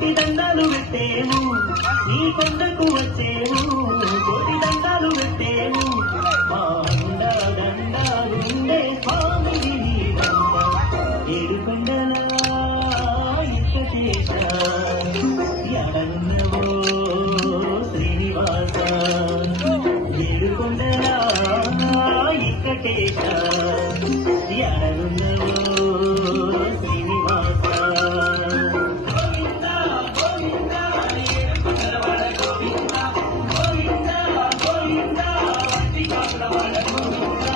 కోటి దండాలు పెట్టేము నీ కొండకు వచ్చేము కోటి దండాలు పెట్టేము మా అండా దండాలుండే స్వామిని నీ దండ ఏడుకొండల ఇక్కటేశ ఎడనున్నవో శ్రీనివాస ఏడుకొండల ఇక్కటేశ ఎడనున్నవో శ్రీనివాస గోవింద గోవింద ఏడుకొండలవాడ గోవింద గోవింద గోవింద వంటి కాపులవాడ గోవింద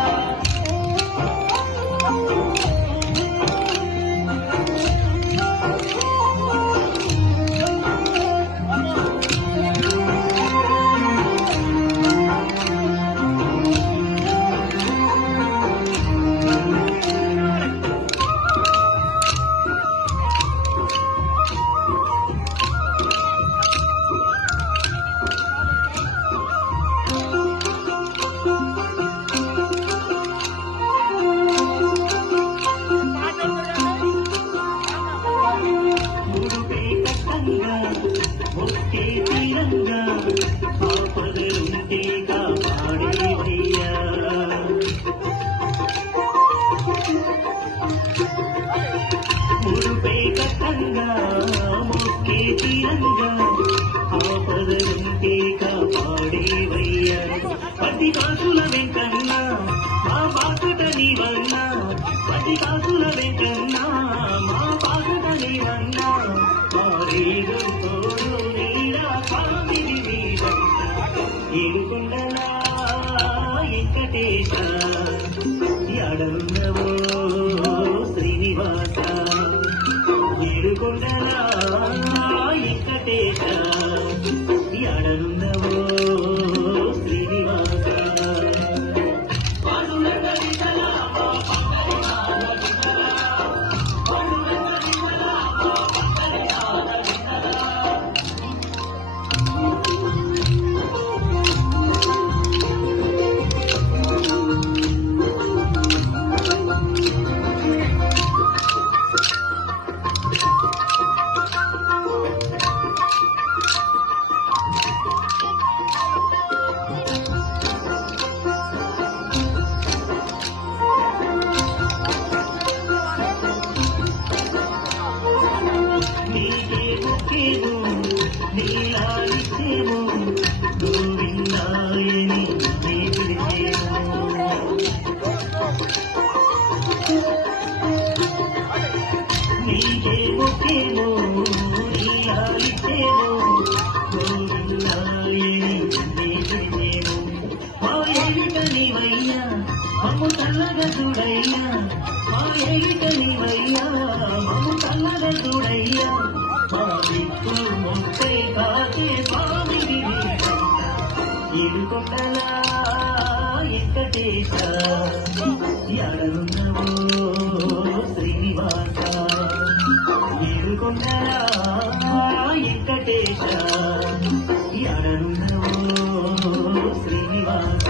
ఒకే తీరంగా ఆపదలుంటే కాపాడేవయ్యా మురుపై కట్టంగా ఒకే తీరంగా ఆపదలుంటే కాపాడేవయ్యా పది కాసుల వెంకన్నా మా బాసట నీవన్నా పది కాసుల వెంకన్నా మా బాసట నీవన్నా మారేడు తోడు నీరా స్వామిని నీవంట ఏడుకొండల వెంకటేశ ఎడనున్నవో శ్రీనివాస ఏడుకొండల వెంకటేశ ఎడనున్నవో శ్రీనివాస నీలాలిచ్చేమో గోవిందాయని నీ పిలిచేమో నీకే ఒకేమో నీలాలిచ్చేమో గోవిందాయని నీ పిలిచేమో మా ఏలిక నీవయ్యా మమ్ము చల్లగా చూడయ్యా మా ఏలిక నీవయ్యా మమ్ము చల్లగా చూడయ్యా మా దిక్కు మొక్కై కాకే స్వామిని ఏడుకొండల వెంకటేశ ఎడనున్నవో శ్రీనివాస ఏడుకొండల వెంకటేశ ఎడనున్నవో శ్రీనివాస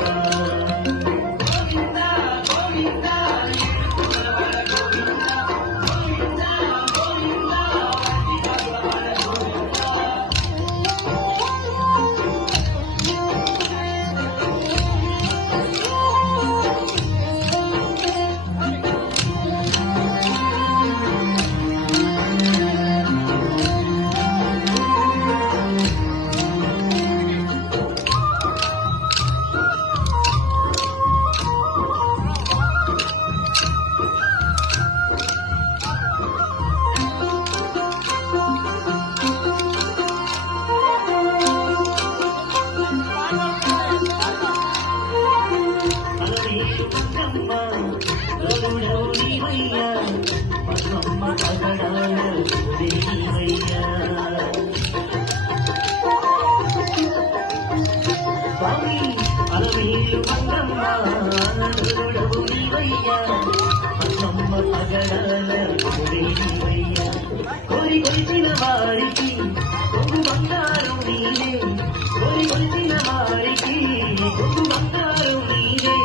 కోరి కొలిచిన వారికి కొంగు బంగారు నీరే కోరి కొలిచిన వారికి కొంగు బంగారు నీరే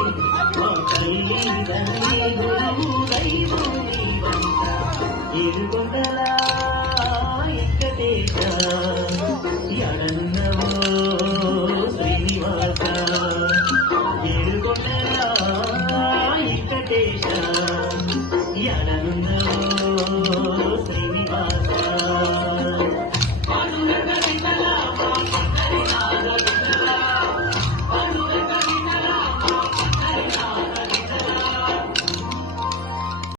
మా తల్లి తండ్రి గురువు దైవం నీవంట ఏడుకొండల వెంకటేశ కోరిక